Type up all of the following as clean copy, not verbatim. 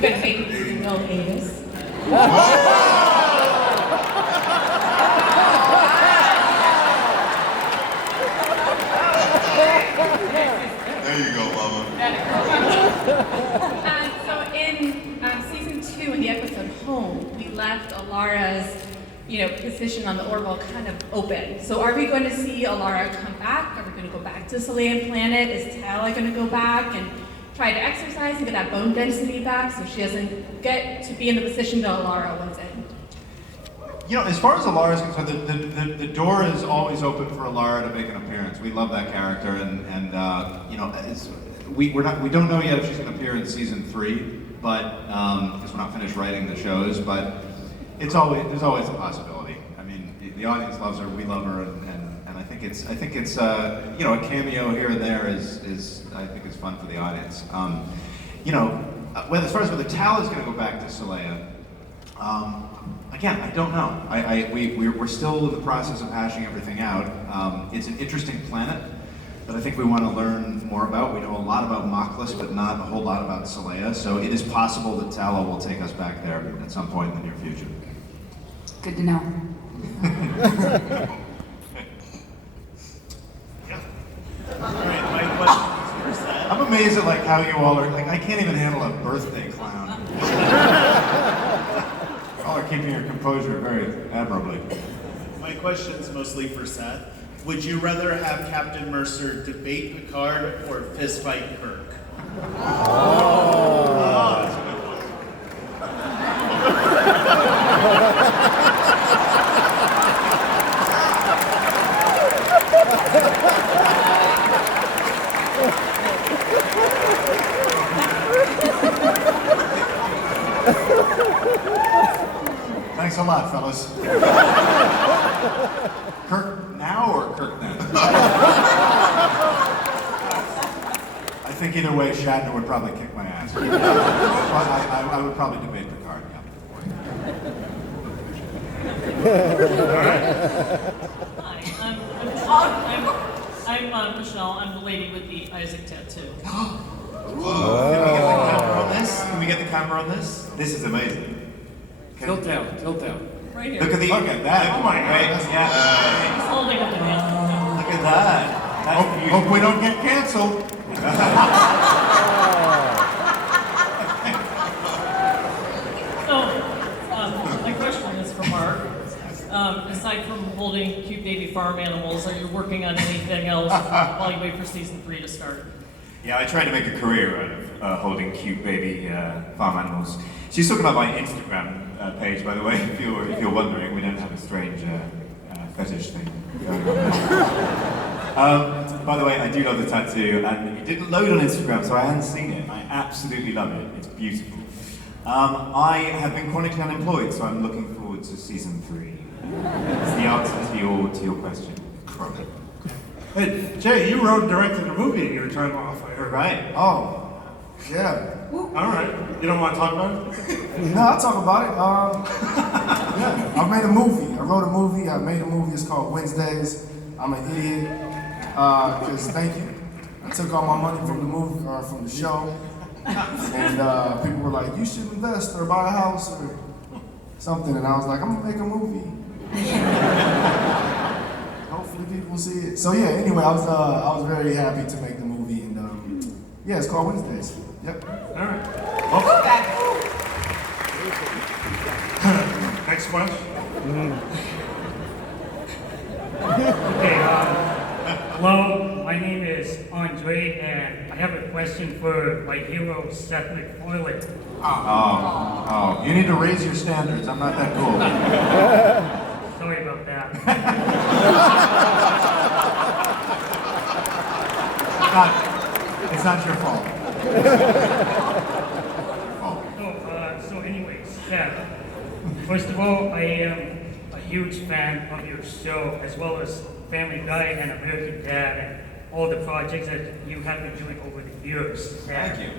You got to make no anus. There you go, Mama. So in season 2, in the episode Home, we left Alara's, position on the Orville kind of open. So are we going to see Alara come back? Are we going to go back to Salean Planet? Is Tala going to go back and try to exercise and get that bone density back so she doesn't get to be in the position that Alara was in? As far as Alara is concerned, the door is always open for Alara to make an appearance. We love that character, and we don't know yet if she's going to appear in season 3, but because we're not finished writing the shows, but there's always a possibility. I mean, the audience loves her, we love her, and I think it's a cameo here and there is I think it's fun for the audience. As far as whether Tal is going to go back to Saleya. Again, I don't know. We're still in the process of hashing everything out. It's an interesting planet that I think we want to learn more about. We know a lot about Moklis, but not a whole lot about Saleya. So it is possible that Tala will take us back there at some point in the near future. Good to know. I'm amazed at how you all are. I can't even handle a birthday clown. Y'all are keeping your composure very admirably. My question's mostly for Seth. Would you rather have Captain Mercer debate Picard or fistfight Kirk? That's a good one. Thanks a lot, fellas. Kirk now or Kirk then? I think either way, Shatner would probably kick my ass. I would probably debate Picard, Hi, I'm Michelle. I'm the lady with the Isaac tattoo. Can we get the camera on this? This is amazing. Tilt down. Right here. Look at that. Oh my God. Yeah. He's holding up the hand. Look at that. Hope we don't get canceled. So, my question is for Mark. Aside from holding cute baby farm animals, are you working on anything else while you wait for season 3 to start? Yeah, I tried to make a career out of holding cute baby farm animals. She's talking about my Instagram page, by the way, if you're wondering. We don't have a strange fetish thing going on there. By the way, I do love the tattoo, and it didn't load on Instagram, so I hadn't seen it. I absolutely love it. It's beautiful. I have been chronically unemployed, so I'm looking forward to season 3. It's the answer to your question. Hey, Jay, you wrote and directed a movie in your time off, I heard. Right. Oh, yeah. All right. You don't want to talk about it? No, I'll talk about it. Yeah, I made a movie. I wrote a movie. I made a movie. It's called Wednesdays. I'm an idiot. Because thank you. I took all my money from the movie or from the show, and people were like, "You should invest or buy a house or something." And I was like, "I'm gonna make a movie." Hopefully people see it. So yeah. Anyway, I was very happy to make the movie, and yeah, it's called Wednesdays. Yep. All right. Well, next question. Okay, hello, my name is Andre, and I have a question for my hero, Seth MacFarlane. Oh, you need to raise your standards. I'm not that cool. Sorry about that. It's not your fault. So anyways, Seth, first of all, I am a huge fan of your show, as well as Family Guy and American Dad, and all the projects that you have been doing over the years. Thank you.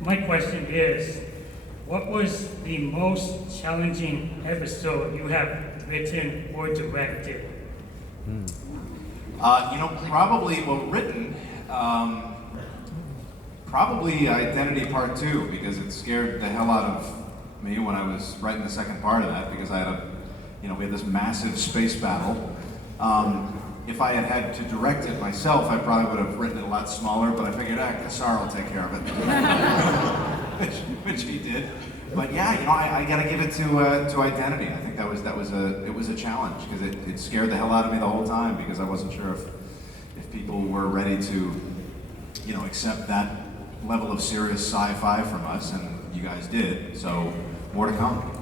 My question is, what was the most challenging episode you have written or directed? Probably, written. Probably Identity Part 2, because it scared the hell out of me when I was writing the second part of that, because I had we had this massive space battle. If I had had to direct it myself, I probably would have written it a lot smaller, but I figured, Kassar will take care of it, which he did. But yeah, I gotta give it to Identity. I think it was a challenge, because it scared the hell out of me the whole time, because I wasn't sure if people were ready to, accept that level of serious sci-fi from us, and you guys did. So more to come.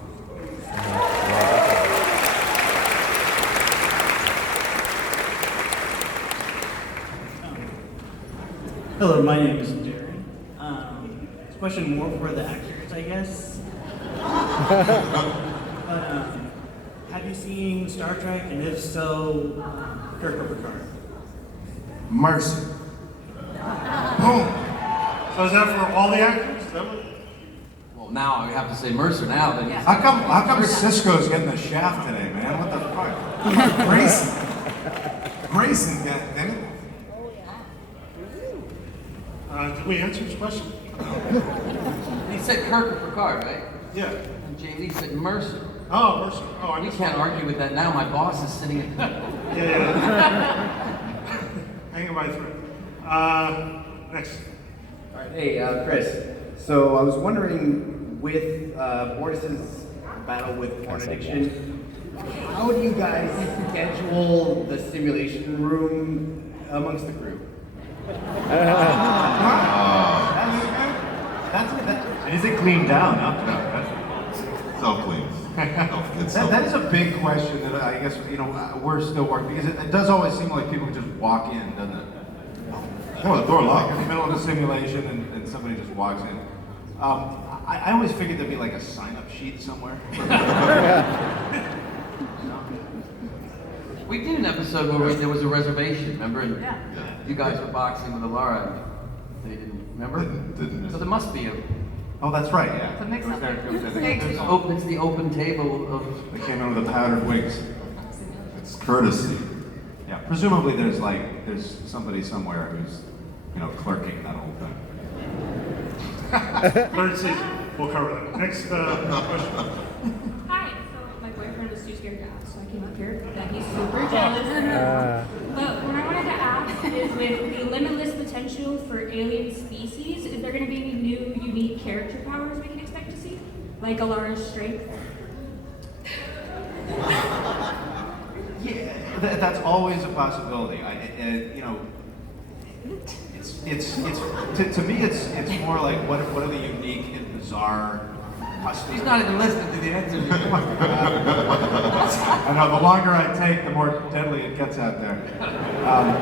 Hello, my name is Jared. This question more for the actors, I guess. But have you seen Star Trek, and if so, Kirk or Picard? Mercy. Boom. So is that for all the actors? Is that what? Well, now I have to say Mercer now. Then How come Cisco's getting the shaft today, man? What the fuck? Grayson, goddammit. Did we answer his question? he said Kirk or Picard, right? Yeah. And Jay Lee said Mercer. Oh, Mercer. Oh, I We missed can't one. argue with that now. My boss is sitting at the Yeah. Hanging by a thread. Next. All right, hey, Chris. So I was wondering, with Boris's battle with porn addiction, how do you guys schedule the simulation room amongst the crew? And is it cleaned down after that? Self-clean. That is a big question that I guess, we're still working, because it does always seem like people just walk in, doesn't it? Oh, the door locked. In the middle of a simulation and somebody just walks in. I always figured there'd be like a sign-up sheet somewhere. We did an episode where there was a reservation, remember? And you guys were boxing with Alara. They didn't, remember? Didn't So there must be a... Oh, that's right, yeah. It's a mix-up. It's the open table of... They came in with the powdered wigs. It's courtesy. Yeah, presumably there's somebody somewhere who's, clerking that whole thing. Third season. We'll cover that. Next question. Hi. So my boyfriend was too scared to ask, so I came up here. That he's super jealous. But what I wanted to ask is, with the limitless potential for alien species, is there going to be any new, unique character powers we can expect to see, like Alara's strength? Yeah, that's always a possibility. To me, it's more like what are the unique and bizarre customs. He's not even listening to the answer. I know. The longer I take, the more deadly it gets out there. I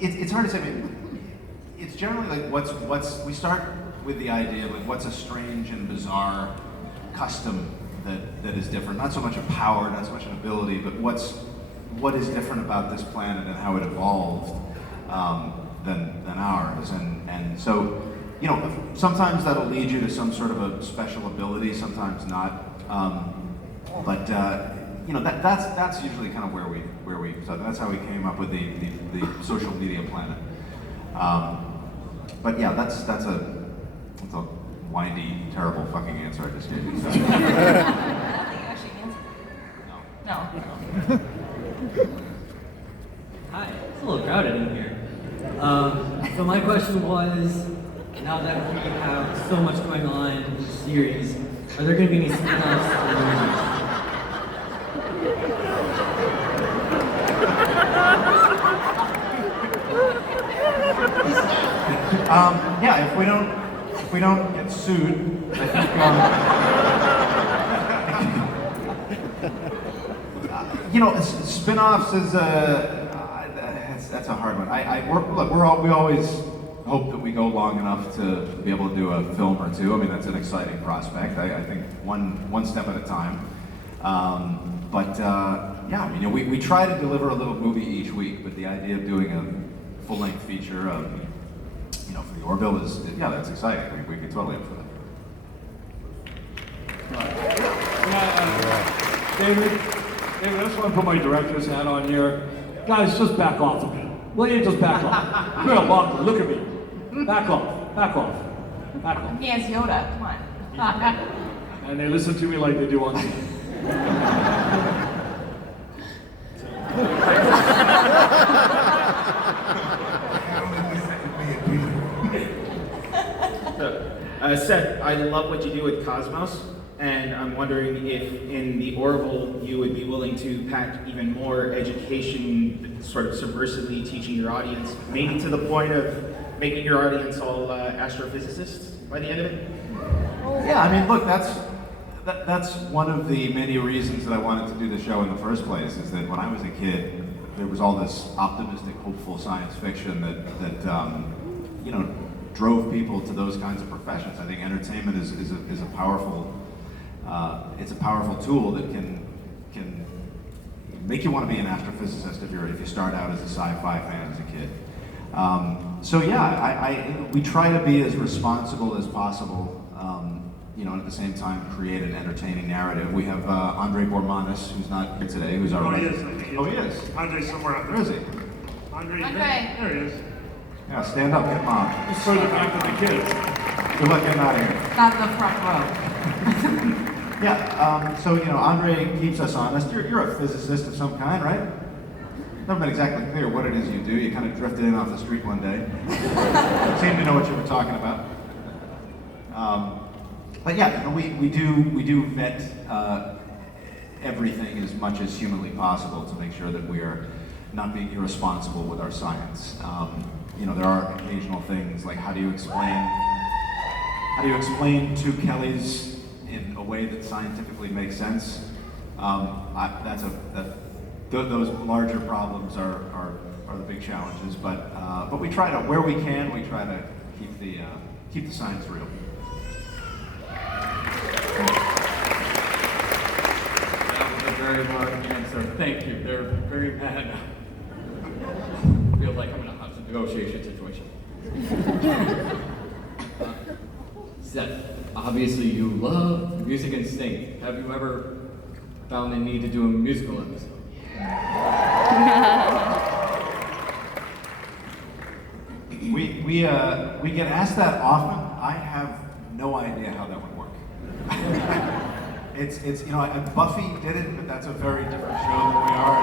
think it's hard to say. I mean, it's generally like what's we start with the idea of like what's a strange and bizarre custom that is different. Not so much a power, not so much an ability, but what is different about this planet and how it evolved than ours. And so, sometimes that'll lead you to some sort of a special ability, sometimes not. That's usually kind of where we. So that's how we came up with the social media planet. But yeah, that's a windy, terrible fucking answer I just gave you. I don't think you actually answered it. No. Hi, it's a little crowded in here. So my question was, now that we have so much going on in the series, are there going to be any spin-offs or movies? Yeah, if we don't get sued, I think spin-offs is that's a hard one. We always hope that we go long enough to be able to do a film or two. I mean, that's an exciting prospect. I think one step at a time. We try to deliver a little movie each week, but the idea of doing a full-length feature, for the Orville that's exciting. We could totally up for that. David, I just want to put my director's hat on here. Guys, just back off a bit. Will you just back off? You're a locker. Look at me. Back off, back off, back off. He has Yoda, come on. And they listen to me like they do on TV. Seth, I love what you do with Cosmos, and I'm wondering if in the Orville you would be willing to pack even more education, sort of subversively teaching your audience, maybe to the point of making your audience all astrophysicists by the end of it? Yeah, I mean, look, that's one of the many reasons that I wanted to do the show in the first place, is that when I was a kid, there was all this optimistic, hopeful science fiction that you know, drove people to those kinds of professions. I think entertainment is a powerful, it's a powerful tool that can make you want to be an astrophysicist if you start out as a sci-fi fan as a kid. So yeah, we try to be as responsible as possible, you know, and at the same time create an entertaining narrative. We have Andre Bormanis, who's not here today, who's our... Oh, he is. I think Oh, he is. Andre's somewhere out there. Where is he? Andre. Andre. There he is. Yeah, stand up, get him out. He's further back than the kids. Good luck getting out of here. Not the front row. Yeah, so, you know, Andre keeps us honest. You're a physicist of some kind, right? Never been exactly clear what it is you do. You kind of drifted in off the street one day. Seemed to know what you were talking about. But yeah, we do vet everything as much as humanly possible to make sure that we are not being irresponsible with our science. You know, there are occasional things like how do you explain two Kellys in a way that scientifically makes sense? Those larger problems are the big challenges, but we try to, where we can, we try to keep the science real. That was a very hard answer. Thank you. They're very mad. I feel like I'm in a hostage negotiation situation. Seth, obviously you love music and sing. Have you ever found the need to do a musical episode? We get asked that often. I have no idea how that would work. It's you know, Buffy did it, but that's a very different show than we are.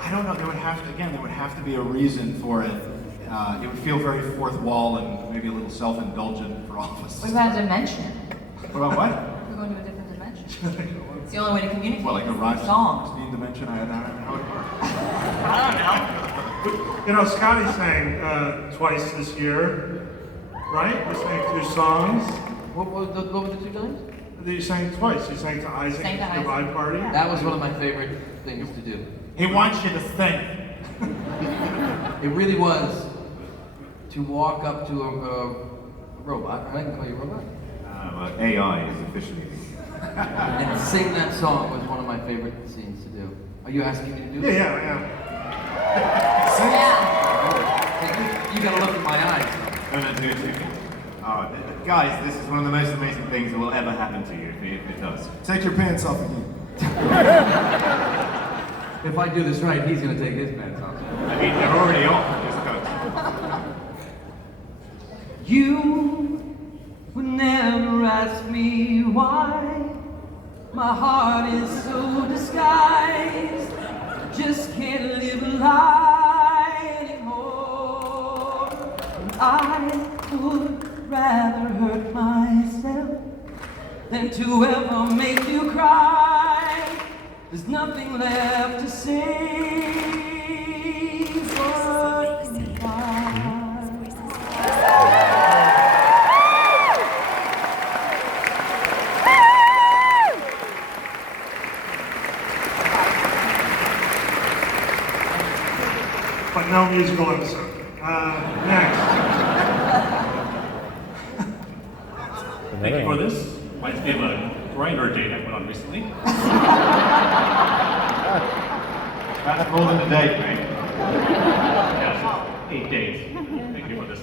I don't know. There would have to be a reason for it. It would feel very fourth wall and maybe a little self-indulgent for all of us. What about a dimension? What about what? We're going to a different dimension. It's the only way to communicate. Well, like a Roger song. Stein dimension. I don't know how it works. I don't know. You know, Scotty sang twice this year, right? He sang 2 songs. What were the 2 times? He sang twice. He sang to Isaac, Sang to Isaac. Goodbye Party. Yeah. That was one of my favorite things to do. He wants you to sing. It really was to walk up to a robot, right? I can call you a robot. Well, AI is officially. And sing that song was one of my favorite scenes to do. Are you asking me to do it? Yeah, I am. Yeah. You gotta look in my eyes. No, no, seriously. Oh, guys, this is one of the most amazing things that will ever happen to you if it does. Take your pants off again. If I do this right, he's gonna take his pants off. I mean, they're already off. Just go. You would never ask me why my heart is so disguised. Just can't live a lie anymore. I would rather hurt myself than to ever make you cry. There's nothing left to say but goodbye. But no musical episode. Next. Thank you for this. Reminds me of a grinder date I went on recently. That's more than a date, mate. Yes, 8 days. Thank you for this.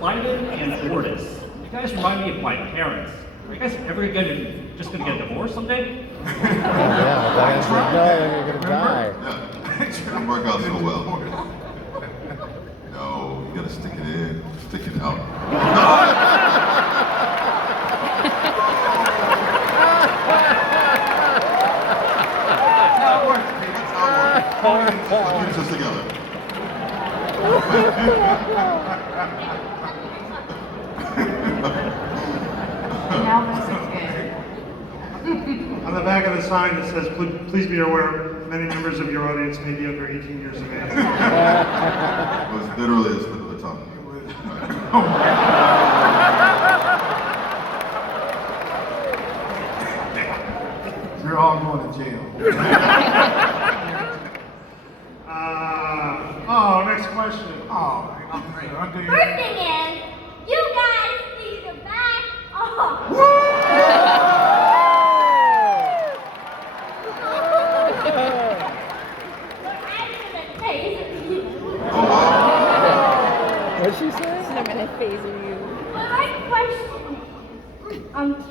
Lyden and Fortis. You guys remind me of my parents. Are you guys ever just gonna get divorced someday? Yeah, they're gonna die. It didn't work out so well. gotta stick it in, stick it out. That's how it works, baby. That's how it works. It keeps us together. Now that's a kid. On the back of the sign that says, please be aware, many members of your audience may be under 18 years of age. It was literally a slip of the tongue. You're all going to jail. Next question. First thing is, you guys need to back off. What'd she say? I'm gonna phaser you. But my question is, on the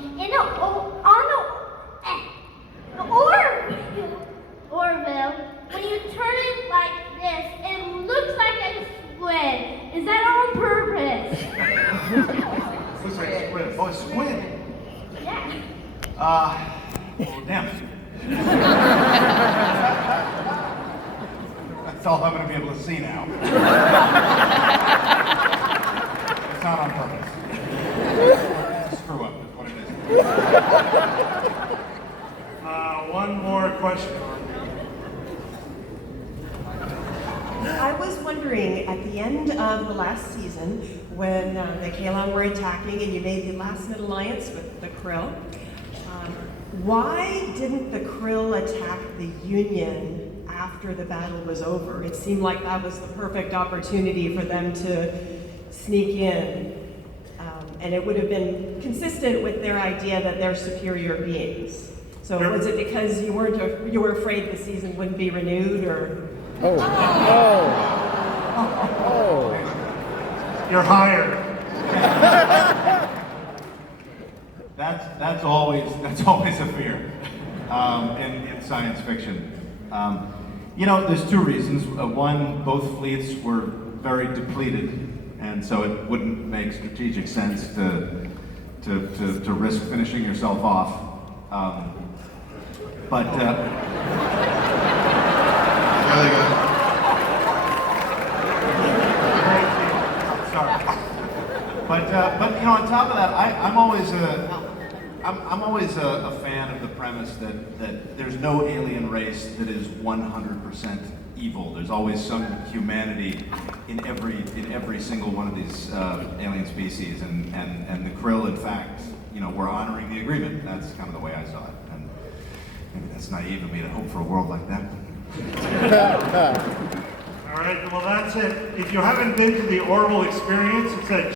Orville, when you turn it like this, it looks like a squid. Is that on purpose? Looks like a squid. Oh, a squid. Yeah. Well, damn it. That's all I'm going to be able to see now. It's not on purpose. Screw up, that's what it is. One more question. I was wondering, at the end of the last season, when the Kalan were attacking and you made the last-minute alliance with the Krill, why didn't the Krill attack the Union after the battle was over? It seemed like that was the perfect opportunity for them to sneak in. And it would have been consistent with their idea that they're superior beings. So was it because you were afraid the season wouldn't be renewed, or? You're hired. That's always a fear in science fiction. There's two reasons. One, both fleets were very depleted, and so it wouldn't make strategic sense to risk finishing yourself off. But on top of that, I'm always a fan of the premise that there's no alien race that is 100% evil. There's always some humanity in every single one of these alien species, and the Krill, in fact, we're honoring the agreement. That's kind of the way I saw it, and maybe that's naive of me to hope for a world like that. All right, well that's it. If you haven't been to the Orville experience, it's at